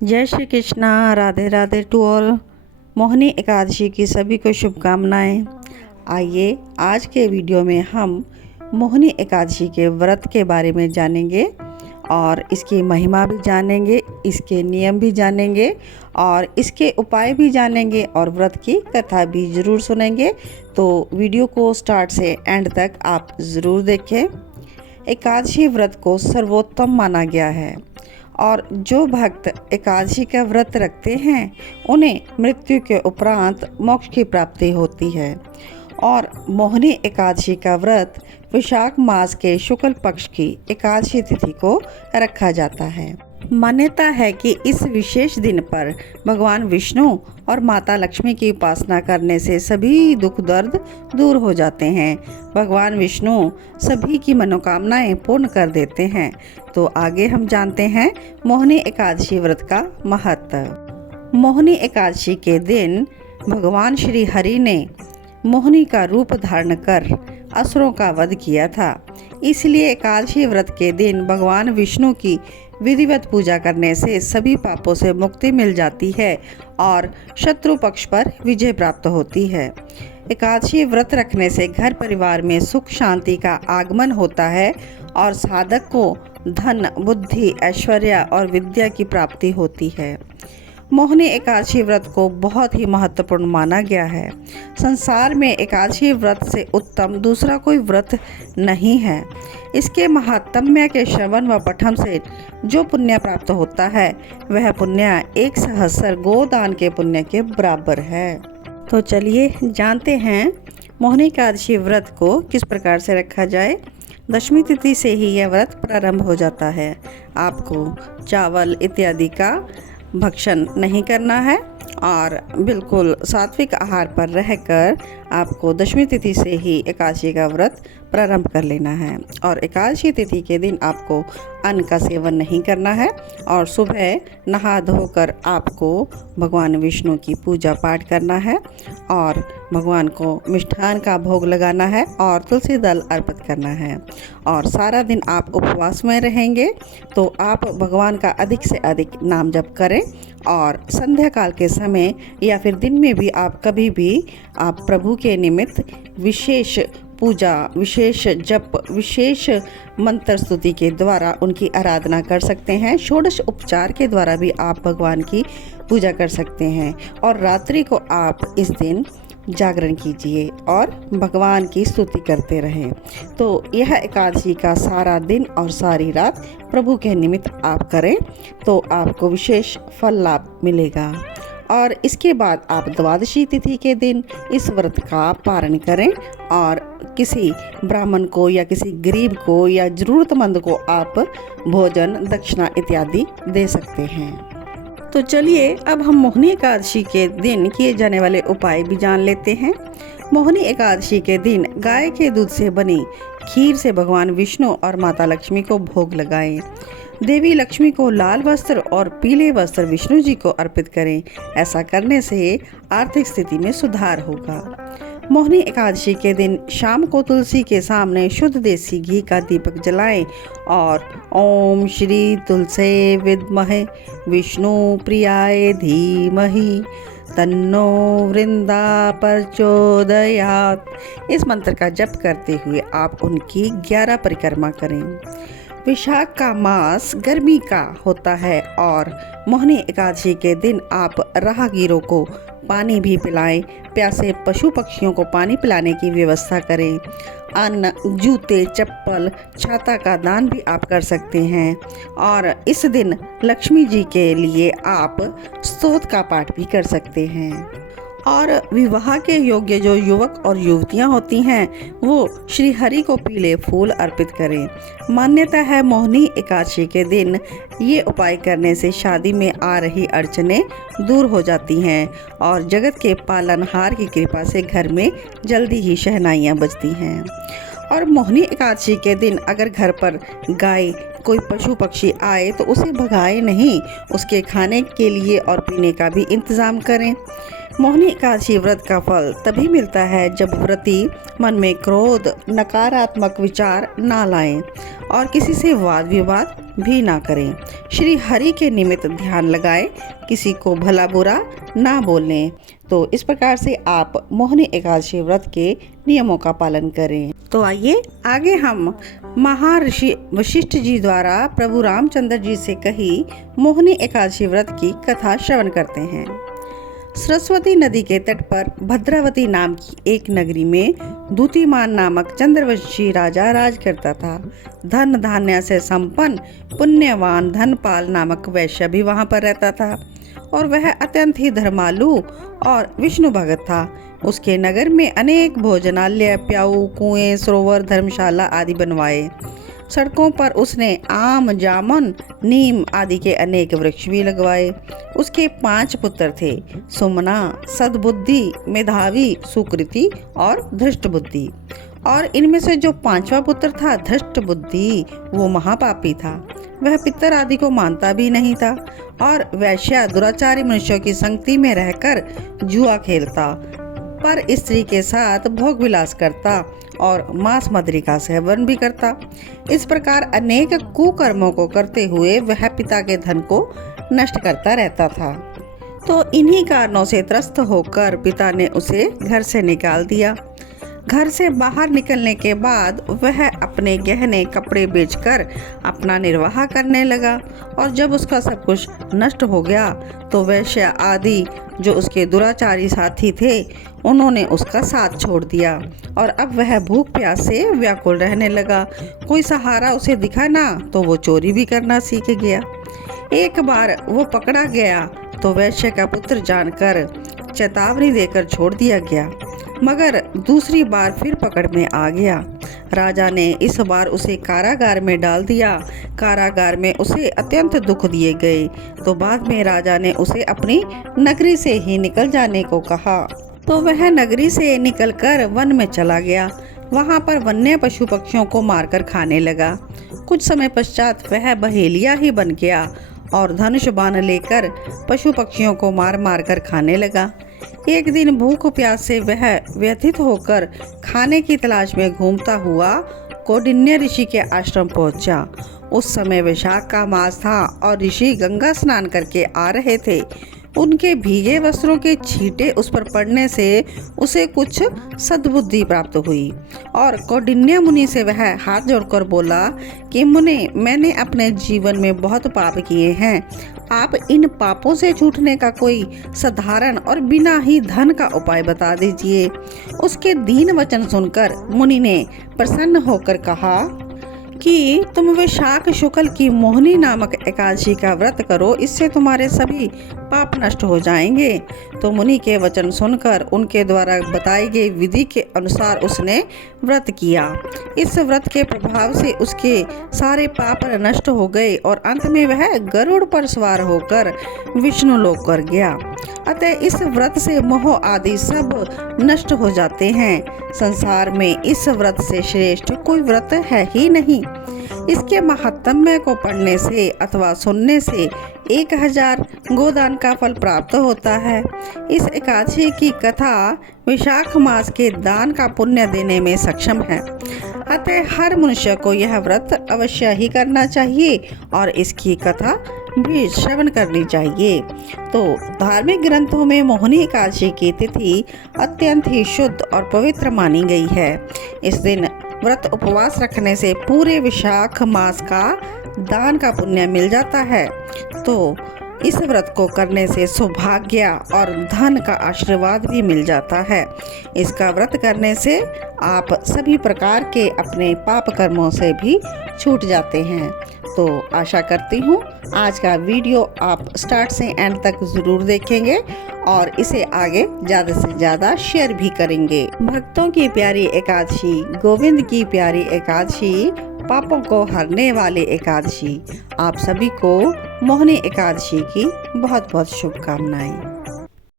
जय Shri Krishna, Radhe Radhe to all. Mohini Ekadashi की सभी को शुभकामनाएं। आइए आज के वीडियो में हम मोहिनी एकादशी के व्रत के बारे में जानेंगे और इसकी महिमा भी जानेंगे, इसके नियम भी जानेंगे और इसके उपाय भी जानेंगे और व्रत की कथा भी ज़रूर सुनेंगे। तो वीडियो को स्टार्ट से एंड तक आप ज़रूर देखें। एकादशी व्रत को सर्वोत्तम माना गया है और जो भक्त एकादशी का व्रत रखते हैं उन्हें मृत्यु के उपरांत मोक्ष की प्राप्ति होती है। और मोहिनी एकादशी का व्रत वैशाख मास के शुक्ल पक्ष की एकादशी तिथि को रखा जाता है। मान्यता है कि इस विशेष दिन पर भगवान विष्णु और माता लक्ष्मी की उपासना करने से सभी दुख दर्द दूर हो जाते हैं। भगवान विष्णु सभी की मनोकामनाएं पूर्ण कर देते हैं। तो आगे हम जानते हैं मोहिनी एकादशी व्रत का महत्व। मोहिनी एकादशी के दिन भगवान श्री हरि ने मोहिनी का रूप धारण कर असुरों का वध किया था। इसलिए एकादशी व्रत के दिन भगवान विष्णु की विधिवत पूजा करने से सभी पापों से मुक्ति मिल जाती है और शत्रु पक्ष पर विजय प्राप्त होती है। एकादशी व्रत रखने से घर परिवार में सुख शांति का आगमन होता है और साधक को धन, बुद्धि, ऐश्वर्य और विद्या की प्राप्ति होती है। मोहिनी एकादशी व्रत को बहुत ही महत्वपूर्ण माना गया है। संसार में एकादशी व्रत से उत्तम दूसरा कोई व्रत नहीं है। इसके महात्म्य के श्रवण व पठन से जो पुण्य प्राप्त होता है वह पुण्य 1 सहस्र गोदान के पुण्य के बराबर है। तो चलिए जानते हैं मोहिनी एकादशी व्रत को किस प्रकार से रखा जाए। दशमी तिथि से ही यह व्रत प्रारंभ हो जाता है। आपको चावल इत्यादि का भक्षण नहीं करना है और बिल्कुल सात्विक आहार पर रहकर आपको दशमी तिथि से ही एकादशी का व्रत प्रारंभ कर लेना है। और एकादशी तिथि के दिन आपको अन्न का सेवन नहीं करना है और सुबह नहा धोकर आपको भगवान विष्णु की पूजा पाठ करना है और भगवान को मिष्ठान का भोग लगाना है और तुलसी दल अर्पित करना है। और सारा दिन आप उपवास में रहेंगे तो आप भगवान का अधिक से अधिक नाम जप करें और संध्या काल के समय या फिर दिन में भी आप कभी भी आप प्रभु के निमित्त विशेष पूजा, विशेष जप, विशेष मंत्र स्तुति के द्वारा उनकी आराधना कर सकते हैं। षोडश उपचार के द्वारा भी आप भगवान की पूजा कर सकते हैं और रात्रि को आप इस दिन जागरण कीजिए और भगवान की स्तुति करते रहें। तो यह एकादशी का सारा दिन और सारी रात प्रभु के निमित्त आप करें तो आपको विशेष फल लाभ मिलेगा। और इसके बाद आप द्वादशी तिथि के दिन इस व्रत का पारण करें और किसी ब्राह्मण को या किसी गरीब को या ज़रूरतमंद को आप भोजन, दक्षिणा इत्यादि दे सकते हैं। तो चलिए अब हम मोहिनी एकादशी के दिन किए जाने वाले उपाय भी जान लेते हैं। मोहिनी एकादशी के दिन गाय के दूध से बनी खीर से भगवान विष्णु और माता लक्ष्मी को भोग लगाएं। देवी लक्ष्मी को लाल वस्त्र और पीले वस्त्र विष्णु जी को अर्पित करें। ऐसा करने से आर्थिक स्थिति में सुधार होगा। मोहिनी एकादशी के दिन शाम को तुलसी के सामने शुद्ध देसी घी का दीपक जलाएं और ओम श्री तुलसे विद्महे विष्णु प्रियाय धीमहि तन्नो वृंदा प्रचोदयात् इस मंत्र का जप करते हुए आप उनकी 11 परिक्रमा करें। वैशाख का मास गर्मी का होता है और मोहिनी एकादशी के दिन आप राहगीरों को पानी भी पिलाएं। प्यासे पशु पक्षियों को पानी पिलाने की व्यवस्था करें। अन्न, जूते, चप्पल, छाता का दान भी आप कर सकते हैं। और इस दिन लक्ष्मी जी के लिए आप स्तोत्र का पाठ भी कर सकते हैं। और विवाह के योग्य जो युवक और युवतियां होती हैं वो श्री हरि को पीले फूल अर्पित करें। मान्यता है मोहिनी एकादशी के दिन ये उपाय करने से शादी में आ रही अड़चनें दूर हो जाती हैं और जगत के पालनहार की कृपा से घर में जल्दी ही शहनाइयाँ बजती हैं। और मोहिनी एकादशी के दिन अगर घर पर गाय, कोई पशु पक्षी आए तो उसे भगाए नहीं, उसके खाने के लिए और पीने का भी इंतज़ाम करें। मोहिनी एकादशी व्रत का फल तभी मिलता है जब व्रती मन में क्रोध, नकारात्मक विचार ना लाएं और किसी से वाद विवाद भी ना करें। श्री हरि के निमित्त ध्यान लगाएं, किसी को भला बुरा ना बोलें। तो इस प्रकार से आप मोहिनी एकादशी व्रत के नियमों का पालन करें। तो आइए आगे हम महर्षि वशिष्ठ जी द्वारा प्रभु रामचंद्र जी से कही मोहिनी एकादशी व्रत की कथा श्रवण करते हैं। सरस्वती नदी के तट पर भद्रावती नाम की एक नगरी में दूतिमान नामक चंद्रवंशी राजा राज करता था। धन धान्य से संपन्न पुण्यवान धनपाल नामक वैश्य भी वहां पर रहता था और वह अत्यंत ही धर्मालु और विष्णु भगत था। उसके नगर में अनेक भोजनालय, प्याऊ, कुएं, सरोवर, धर्मशाला आदि बनवाए। सड़कों पर उसने आम, जामुन, नीम आदि के अनेक वृक्ष भी लगवाए। उसके 5 पुत्र थे, सुमना, सद्बुद्धि, मेधावी, सुकृति और धृष्ट बुद्धि। और इनमें से जो 5वां पुत्र था धृष्ट बुद्धि, वो महापापी था। वह पितर आदि को मानता भी नहीं था और वैश्य दुराचारी मनुष्यों की संगति में रहकर जुआ खेलता, पर स्त्री के साथ भोग विलास करता और मांस मदिरा का सेवन भी करता। इस प्रकार अनेक कुकर्मों को करते हुए वह पिता के धन को नष्ट करता रहता था। तो इन्हीं कारणों से त्रस्त होकर पिता ने उसे घर से निकाल दिया। घर से बाहर निकलने के बाद वह अपने गहने कपड़े बेचकर अपना निर्वाह करने लगा और जब उसका सब कुछ नष्ट हो गया तो वैश्य आदि जो उसके दुराचारी साथी थे उन्होंने उसका साथ छोड़ दिया और अब वह भूख प्यास से व्याकुल रहने लगा। कोई सहारा उसे दिखा ना तो वो चोरी भी करना सीख गया। एक बार वो पकड़ा गया तो वैश्य का पुत्र जानकर चेतावनी देकर छोड़ दिया गया, मगर दूसरी बार फिर पकड़ में आ गया। राजा ने इस बार उसे कारागार में डाल दिया। कारागार में उसे अत्यंत दुख दिए गए तो बाद में राजा ने उसे अपनी नगरी से ही निकल जाने को कहा। तो वह नगरी से निकलकर वन में चला गया। वहां पर वन्य पशु पक्षियों को मारकर खाने लगा। कुछ समय पश्चात वह बहेलिया ही बन गया और धनुष बाण लेकर पशु पक्षियों को मार मार कर खाने लगा। एक दिन भूख प्यास से वह व्यथित होकर खाने की तलाश में घूमता हुआ कौंडिन्य ऋषि के आश्रम पहुंचा। उस समय वैशाख का मास था और ऋषि गंगा स्नान करके आ रहे थे। उनके भीगे वस्त्रों के छींटे उस पर पड़ने से उसे कुछ सद्बुद्धि प्राप्त हुई और कौंडिन्य मुनि से वह हाथ जोड़कर बोला कि मुनि, मैंने अपने जीवन में बहुत पाप किए हैं। आप इन पापों से छूटने का कोई साधारण और बिना ही धन का उपाय बता दीजिए। उसके दीन वचन सुनकर मुनि ने प्रसन्न होकर कहा कि तुम वैशाख शुक्ल की मोहिनी नामक एकादशी का व्रत करो, इससे तुम्हारे सभी पाप नष्ट हो जाएंगे। तो मुनि के वचन सुनकर उनके द्वारा बताई गई विधि के अनुसार उसने व्रत किया। इस व्रत के प्रभाव से उसके सारे पाप नष्ट हो गए और अंत में वह गरुड़ पर सवार होकर विष्णु लोक कर गया। अतः इस व्रत से मोह आदि सब नष्ट हो जाते हैं। संसार में इस व्रत से श्रेष्ठ कोई व्रत है ही नहीं। इसके महात्म्य को पढ़ने से अथवा सुनने से 1000 गोदान का फल प्राप्त होता है। इस एकादशी की कथा वैशाख मास के दान का पुण्य देने में सक्षम है। अतः हर मनुष्य को यह व्रत अवश्य ही करना चाहिए और इसकी कथा भी श्रवण करनी चाहिए। तो धार्मिक ग्रंथों में मोहिनी एकादशी की तिथि अत्यंत ही शुद्ध और पवित्र मानी गई है। इस दिन व्रत उपवास रखने से पूरे वैशाख मास का दान का पुण्य मिल जाता है। तो इस व्रत को करने से सौभाग्य और धन का आशीर्वाद भी मिल जाता है। इसका व्रत करने से आप सभी प्रकार के अपने पाप कर्मों से भी छूट जाते हैं। तो आशा करती हूँ आज का वीडियो आप स्टार्ट से एंड तक ज़रूर देखेंगे और इसे आगे ज़्यादा से ज़्यादा शेयर भी करेंगे। भक्तों की प्यारी एकादशी, गोविंद की प्यारी एकादशी, पापों को हरने वाली एकादशी, आप सभी को मोहिनी एकादशी की बहुत बहुत शुभकामनाएं।